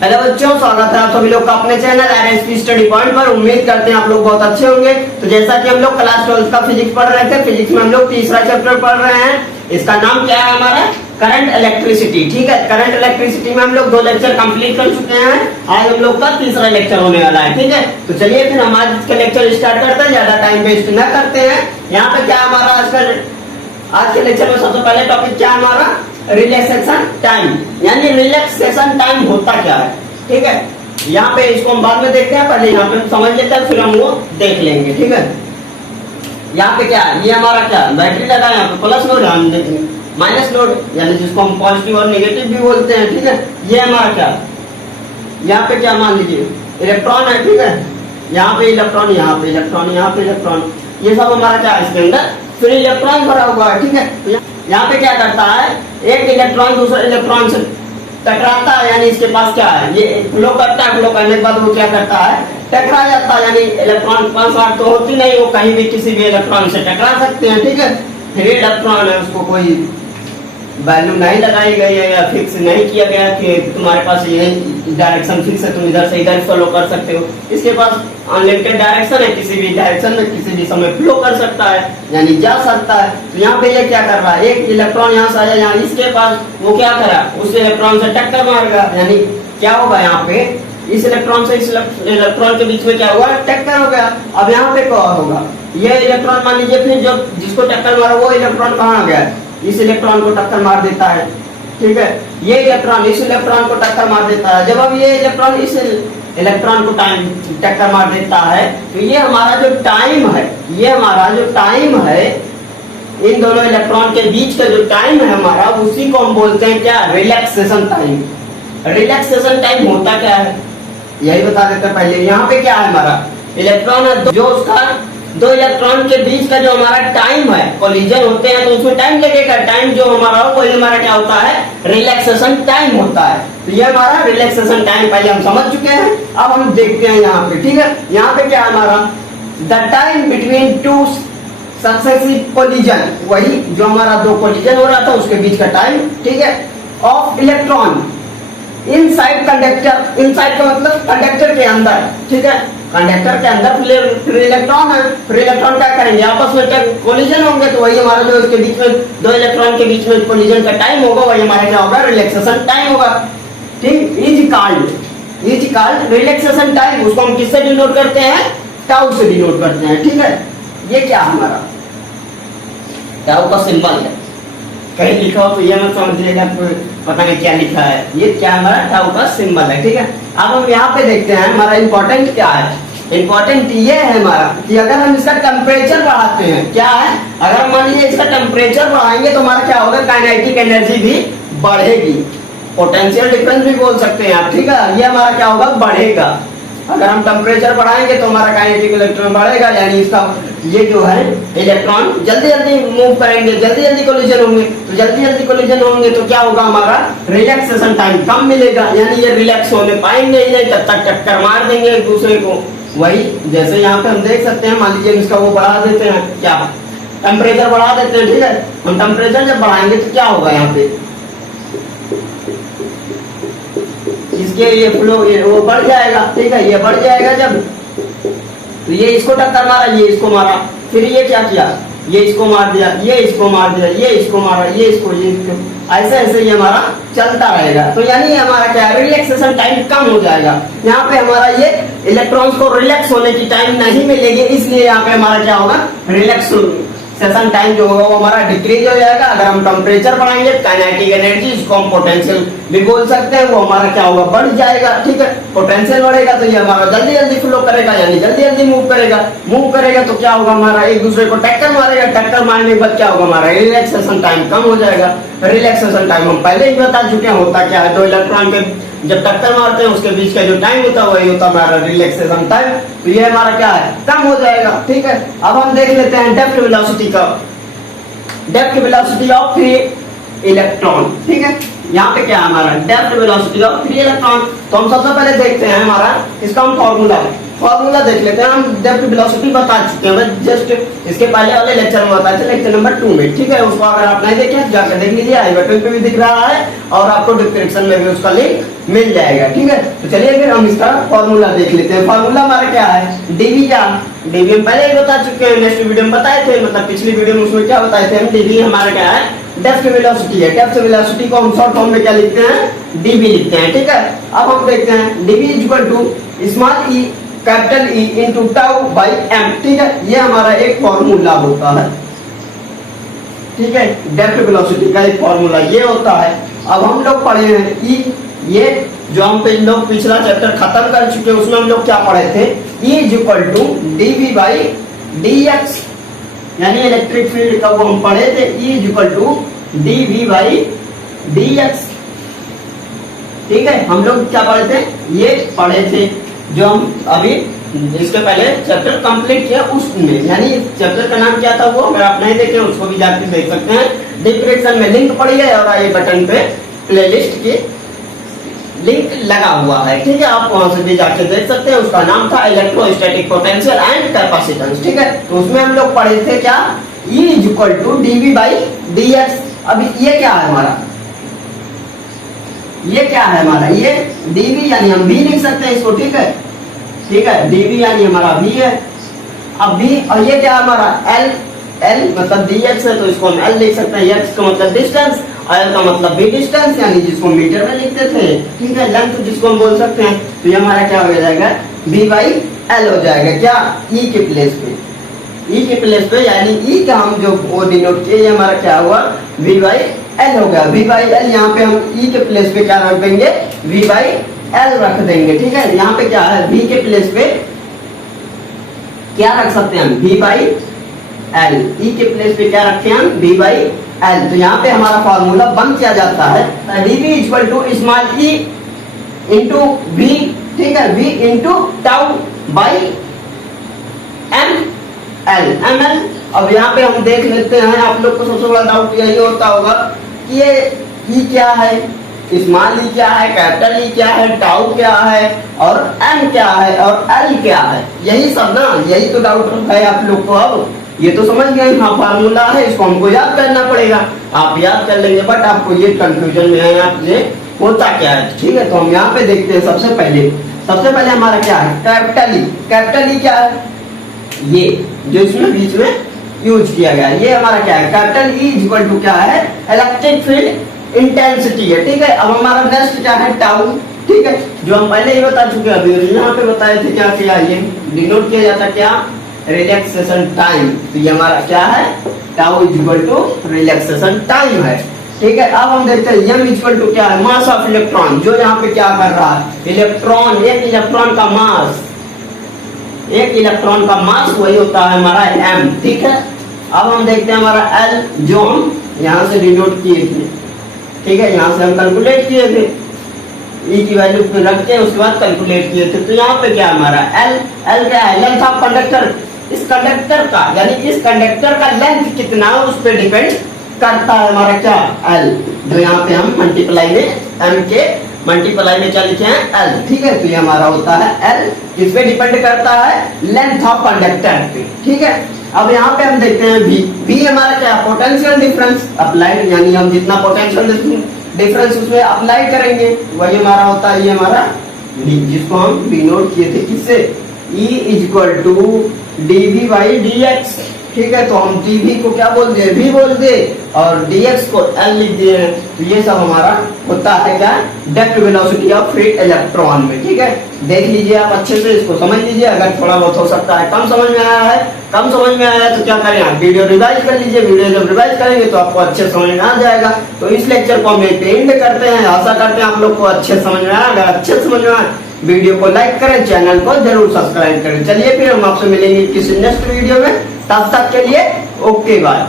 Hello बच्चों, स्वागत है आप सभी लोग का अपने चैनल आरएसपी स्टडी पॉइंट पर। उम्मीद करते हैं आप लोग बहुत अच्छे होंगे। तो जैसा कि हम लोग क्लास 12 का फिजिक्स पढ़ रहे थे, फिजिक्स में हम लोग तीसरा चैप्टर पढ़ रहे हैं। इसका नाम क्या है हमारा? Current electricity. ठीक है, करंट इलेक्ट्रिसिटी में हम लोग 2 लेक्चर कंप्लीट कर चुके हैं। आज हम लोग का तीसरा लेक्चर होने वाला है। ठीक है, तो चलिए फिर हम आज के लेक्चर स्टार्ट करते हैं, ज्यादा टाइम वेस्ट न करते हैं। यहाँ पे क्या हमारा आज के लेक्चर में सबसे पहले टॉपिक क्या है हमारा? रिलैक्सेशन टाइम, यानी रिलैक्सेशन टाइम होता क्या है। ठीक है, यहाँ पे इसको हम बाद में देखते हैं, पहले यहाँ पे समझ लेते हैं, फिर हम वो देख लेंगे। ठीक है, यहाँ पे क्या है? ये हमारा क्या बैटरी लगा है, यहाँ पे प्लस लोड, हम देखेंगे माइनस लोड, यानी जिसको हम पॉजिटिव और नेगेटिव भी बोलते हैं। ठीक है, ये हमारा क्या, यहाँ पे क्या मान लीजिए इलेक्ट्रॉन है। ठीक है, यहाँ पे इलेक्ट्रॉन, यहाँ पे इलेक्ट्रॉन, यहाँ पे इलेक्ट्रॉन, ये सब हमारा क्या है? इसके अंदर फिर इलेक्ट्रॉन भरा हुआ है। ठीक है, तो यहाँ पे क्या करता है, एक इलेक्ट्रॉन दूसरे इलेक्ट्रॉन से टकराता है, यानी इसके पास क्या है, ये फ्लो करता है। फ्लो करने के बाद वो क्या करता है? टकरा जाता है, यानी इलेक्ट्रॉन के पास आठ तो होती नहीं, वो कहीं भी किसी भी इलेक्ट्रॉन से टकरा सकते हैं। ठीक है, फिर इलेक्ट्रॉन है, उसको कोई वैल्यू नहीं लगाई गई है या फिक्स नहीं किया गया कि तुम्हारे पास ये डायरेक्शन फिक्स है, तुम इधर से इधर फॉलो कर सकते हो। इसके पास अनलिमिटेड डायरेक्शन है, किसी भी डायरेक्शन में किसी भी समय फ्लो कर सकता है, यानी जा सकता है। तो यहाँ पे ये क्या कर रहा है, एक इलेक्ट्रॉन यहाँ से आया, यहाँ इसके पास, वो क्या करा, उस इलेक्ट्रॉन से टक्कर मारेगा, यानी क्या होगा यहाँ पे, इस इलेक्ट्रॉन से इस इलेक्ट्रॉन के बीच में क्या हुआ, टक्कर हो गया। अब यहाँ पे क्या होगा, ये इलेक्ट्रॉन मान लीजिए फिर जो जिसको टक्कर मारा वो इलेक्ट्रॉन कहाँ गया, इस इलेक्ट्रॉन को टक्कर मार देता है। ठीक है, ये इलेक्ट्रॉन इस इलेक्ट्रॉन को टक्कर मार देता है। जब अब ये इलेक्ट्रॉन इस इलेक्ट्रॉन को टाइम टक्कर मार देता है, तो ये हमारा जो टाइम है, ये हमारा जो टाइम है, इन दोनों इलेक्ट्रॉन के बीच का जो टाइम है हमारा, उसी को हम बोलते हैं क्या, रिलैक्सेशन टाइम। रिलैक्सेशन टाइम होता क्या है, यही बता देते हैं पहले। यहाँ पे क्या है हमारा इलेक्ट्रॉन है, जो उसका दो इलेक्ट्रॉन के बीच का जो हमारा टाइम है, कोलिजन होते हैं तो उसमें टाइम लगेगा। टाइम जो हमारा वो हमारा क्या होता है, रिलैक्सेशन टाइम होता है। तो ये हमारा रिलैक्सेशन टाइम पहले हम समझ चुके हैं। अब हम देखते हैं यहाँ पे। ठीक है, यहाँ पे क्या है हमारा, the time between two successive collision, वही जो हमारा दो कोलिजन हो रहा था उसके बीच का टाइम। ठीक है, of electron inside conductor, inside का मतलब कंडक्टर के अंदर। ठीक है, कंडक्टर के अंदर फिर इलेक्ट्रॉन है, फिर इलेक्ट्रॉन क्या करेंगे, आपस में कोलिजन होंगे, तो वही हमारा जो इसके बीच में दो इलेक्ट्रॉन के बीच में कोलिजन का टाइम होगा, वही हमारा क्या होगा, रिलैक्सेशन टाइम होगा। ठीक, इज कॉल्ड रिलैक्सेशन टाइम। उसको हम किससे डिनोट करते हैं, टाउ से डिनोट करते हैं। ठीक है, ये क्या हमारा टाउ का सिंबल है, कहीं लिखा हो तो ये मत समझिएगा पता नहीं क्या लिखा है, ये क्या हमारा टाउ का सिंबल है। ठीक है, अब हम यहाँ पे देखते हैं हमारा इंपॉर्टेंट क्या है। इंपॉर्टेंट ये है हमारा कि अगर हम इसका टेम्परेचर बढ़ाते हैं, क्या है, अगर मान लीजिए इसका टेम्परेचर बढ़ाएंगे तो हमारा क्या होगा, काइनेटिक एनर्जी भी बढ़ेगी, पोटेंशियल डिफरेंस भी बोल सकते हैं आप। ठीक है, ये हमारा क्या होगा, बढ़ेगा। अगर हम टेम्परेचर बढ़ाएंगे तो हमारा काइनेटिक इलेक्ट्रॉन बढ़ेगा, यानी इसका ये जो है इलेक्ट्रॉन जल्दी जल्दी मूव करेंगे, जल्दी जल्दी कोलिजन होंगे। तो जल्दी जल्दी कोलिजन होंगे तो क्या होगा, हमारा रिलैक्सेशन टाइम कम मिलेगा, यानी ये रिलैक्स होने पाएंगे ही नहीं, तब तक टक्कर मार देंगे एक दूसरे को। वही जैसे यहाँ पे हम देख सकते हैं, मान लीजिए इसका वो बढ़ा देते हैं, क्या टेम्परेचर बढ़ा देते हैं। ठीक है, हम टेम्परेचर जब बढ़ाएंगे तो क्या होगा, यहाँ पे इसके ये फ्लो वो बढ़ जाएगा। ठीक है, ये बढ़ जाएगा जब, तो ये इसको टक्कर मारा, ये इसको मारा, फिर ये क्या किया, ये इसको मार दिया, ये इसको मार दिया, ये इसको मारा, ये इसको, ऐसे ऐसे ये हमारा चलता रहेगा। तो यानी हमारा क्या है, रिलैक्सेशन टाइम कम हो जाएगा। यहाँ पे हमारा ये इलेक्ट्रॉन्स को रिलैक्स होने की टाइम नहीं मिलेगी, इसलिए यहाँ पे हमारा क्या होगा, रिलैक्सेशन टाइम जो होगा वो हमारा डिक्रीज हो जाएगा। अगर हम टेम्परेचर बढ़ाएंगे, काइनेटिक एनर्जी, इसको हम पोटेंशियल भी बोल सकते हैं, वो हमारा क्या होगा, बढ़ जाएगा। ठीक है, पोटेंशियल बढ़ेगा तो ये हमारा जल्दी जल्दी फ्लो करेगा, यानी जल्दी जल्दी मूव करेगा तो क्या होगा, हमारा एक दूसरे को टक्कर मारेगा, टक्कर मारने के बाद क्या होगा, हमारा रिलैक्सेशन टाइम कम हो जाएगा। रिलैक्सेशन टाइम हम पहले ही बता चुके हैं होता क्या है, दो इलेक्ट्रॉन के जब टक्कर मारते हैं उसके बीच का जो टाइम होता है वही होता है हमारा रिलैक्सेशन टाइम। तो ये हमारा क्या है, कम हो जाएगा। ठीक है, अब हम देख लेते हैं डेप्थ वेलोसिटी का, depth velocity of free electron. ठीक है, यहाँ पे क्या है हमारा depth velocity of free electron. तो हम सबसे पहले देखते हैं हमारा इसका हम फॉर्मूला फॉर्मूला देख लेते हैं। हम डेप्थ वेलोसिटी बता चुके हैं, बस जस्ट इसके पहले वाले लेक्चर में बताए थे, लेक्चर नंबर 2 में, ठीक है। उसको अगर आप नहीं देखे जाकर देख लीजिए, आई बटन पे भी दिख रहा है और आपको डिस्क्रिप्शन में भी उसका लिंक मिल जाएगा, ठीक है। तो चलिए फिर हम इसका फॉर्मूला देख लेते हैं। फॉर्मूला हमारा क्या है, डीवी क्या, डीवी हम पहले ही बता चुके हैं, नेक्स्ट वीडियो में बताए थे, मतलब पिछली वीडियो में उसमें क्या बताए थे हम, डीवी हमारा क्या है, डेप्थ वेलोसिटी है। डेप्थ वेलोसिटी को हम शॉर्ट फॉर्म में क्या लिखते हैं, डीवी लिखते हैं, ठीक है। अब हम देखते हैं DV equal to small E capital E into tau by M, ठीक है। ये हमारा एक फॉर्मूला होता है, ठीक है। डेप्थ वेलोसिटी का एक फॉर्मूला ये होता है। अब हम लोग पढ़े हैं ई, ये जो हम लोग पिछला चैप्टर खत्म कर चुके हैं, उसमें हम लोग क्या पढ़े थे, E is equal to DV by D X, यानी इलेक्ट्रिक फील्ड का वो हम पढ़े थे, E is equal to DV by D X, ठीक है। हम लोग क्या पढ़े थे, ये पढ़े थे जो हम अभी इसके पहले चैप्टर कंप्लीट किया उसमें, यानी चैप्टर का नाम क्या था वो, अगर आप नहीं देखे उसको भी जाकर देख सकते हैं, डिस्क्रिप्शन में लिंक पड़ी है और आई बटन पे प्लेलिस्ट की लिंक लगा हुआ है, ठीक है। आप वहां से भी जाके देख सकते हैं। उसका नाम था इलेक्ट्रोस्टैटिक पोटेंशियल एंड कैपेसिटेंस, ठीक है। तो उसमें हम लोग पढ़े थे क्या, E is equal to DV by D X. अभी ये क्या है हमारा, ये क्या है हमारा, ये डीवी यानी हम भी लिख सकते हैं इसको, ठीक है, ठीक है। डीवी यानी हमारा भी है, अब भी, और ये क्या है हमारा एल, एल मतलब डी एक्स है तो इसको हम एल लिख सकते हैं। एक्स का मतलब डिस्टेंस, एल का मतलब भी डिस्टेंस, यानी जिसको मीटर में लिखते थे, ठीक है। लेंथ जिसको हम बोल सकते हैं, तो ये हमारा क्या हो जाएगा, बी बाई एल हो जाएगा, क्या, ई के प्लेस पे, ई के प्लेस पे, यानी ई का हम जो वो डिनोट किए, ये हमारा क्या हुआ, वी बाई एल हो गया। वी बाई एल, यहाँ पे हम ई के प्लेस पे क्या रख देंगे, वी बाई एल रख देंगे, ठीक है। यहाँ पे क्या है, वी के प्लेस पे क्या रख सकते हैं हम, वी बाई एल, ई के प्लेस पे क्या रखते हैं हम, वी बाई एल। तो यहाँ पे हमारा फॉर्मूला बंद किया जाता है, DV equal to small E into V, ठीक है, V into tau by M L, M L. अब यहाँ पे हम देख लेते हैं, आप लोग को सबसे बड़ा डाउट यही होता होगा कि ये ई क्या है, स्मॉल ई क्या है, कैपिटल ई क्या है, टाउ क्या है और एम क्या है और एल क्या है, यही सब ना, यही तो डाउट है आप लोग को। अब ये तो समझ गए, हाँ फार्मूला है, इसको हमको याद करना पड़ेगा, आप याद कर लेंगे, बट आपको ये कंफ्यूजन में है, आपसे होता क्या है, ठीक है। तो हम यहाँ पे देखते हैं, सबसे पहले हमारा क्या है, कैपिटल ई, कैपिटल ई क्या है, ये जो इसमें बीच में यूज किया गया, ये हमारा क्या है, कैपिटल ई इक्वल टू क्या है, इलेक्ट्रिक फील्ड इंटेंसिटी है, ठीक है। अब हमारा नेक्स्ट क्या है, टाउ, ठीक है, जो हम पहले ही बता चुके हैं, अभी यहाँ पे बताए थे क्या किया, ये डिनोट किया जाता क्या, रिलैक्सेशन टाइम। तो ये हमारा क्या है, tau equal to relaxation time है, ठीक है। अब हम देखते हैं एम इक्वल टू क्या है, मास ऑफ इलेक्ट्रॉन, जो यहाँ पे क्या कर रहा है, इलेक्ट्रॉन, एक इलेक्ट्रॉन का मास, एक इलेक्ट्रॉन का मास वही होता है हमारा एम, ठीक है। अब हम देखते हैं हमारा एल, जो हम यहाँ से डिनोट किए थे, ठीक है, यहाँ से हम कैलकुलेट किए थे, ई की वैल्यू पे रख के उसके बाद कैलकुलेट किए थे। तो यहाँ पे क्या हमारा एल, एल क्या है, लेंथ ऑफ कंडक्टर, इस कंडक्टर का, यानी इस कंडक्टर का लेंथ कितना है उस पर डिपेंड करता है हमारा क्या, एल, जो यहाँ पे हम मल्टीप्लाई में एम के मल्टीप्लाई में क्या लिखे हैं, एल, ठीक है। तो ये हमारा होता है एल, किस पे डिपेंड करता है, लेंथ ऑफ कंडक्टर पे, ठीक है। अब यहाँ पे हम देखते हैं वी, वी हमारा क्या, पोटेंशियल डिफरेंस अप्लाइड, यानी हम जितना पोटेंशियल डिफरेंस उसमें अप्लाई करेंगे वही हमारा होता है, ये हमारा वी, जिसको हम डिनोट किए थे किससे, E is equal to DV by D X, ठीक है। तो हम डीवी को क्या बोल दिए, वी बोल दिए, और डीएक्स को एल लिख दिए हैं। तो ये सब हमारा होता है क्या, depth velocity of free electron में, ठीक है। देख लीजिए आप अच्छे से, इसको समझ लीजिए, अगर थोड़ा बहुत हो सकता है कम समझ में आया है, कम समझ में आया है तो क्या करें आप वीडियो रिवाइज कर लीजिए, वीडियो जब रिवाइज करेंगे तो आपको अच्छे समझ में आ जाएगा। तो इस लेक्चर को हम एंड करते हैं, आशा करते हैं आप लोग को अच्छे समझ में आया। अगर अच्छे समझ में आए वीडियो को लाइक करें, चैनल को जरूर सब्सक्राइब करें। चलिए फिर हम आपसे मिलेंगे किसी नेक्स्ट वीडियो में, तब तक के लिए ओके बाय।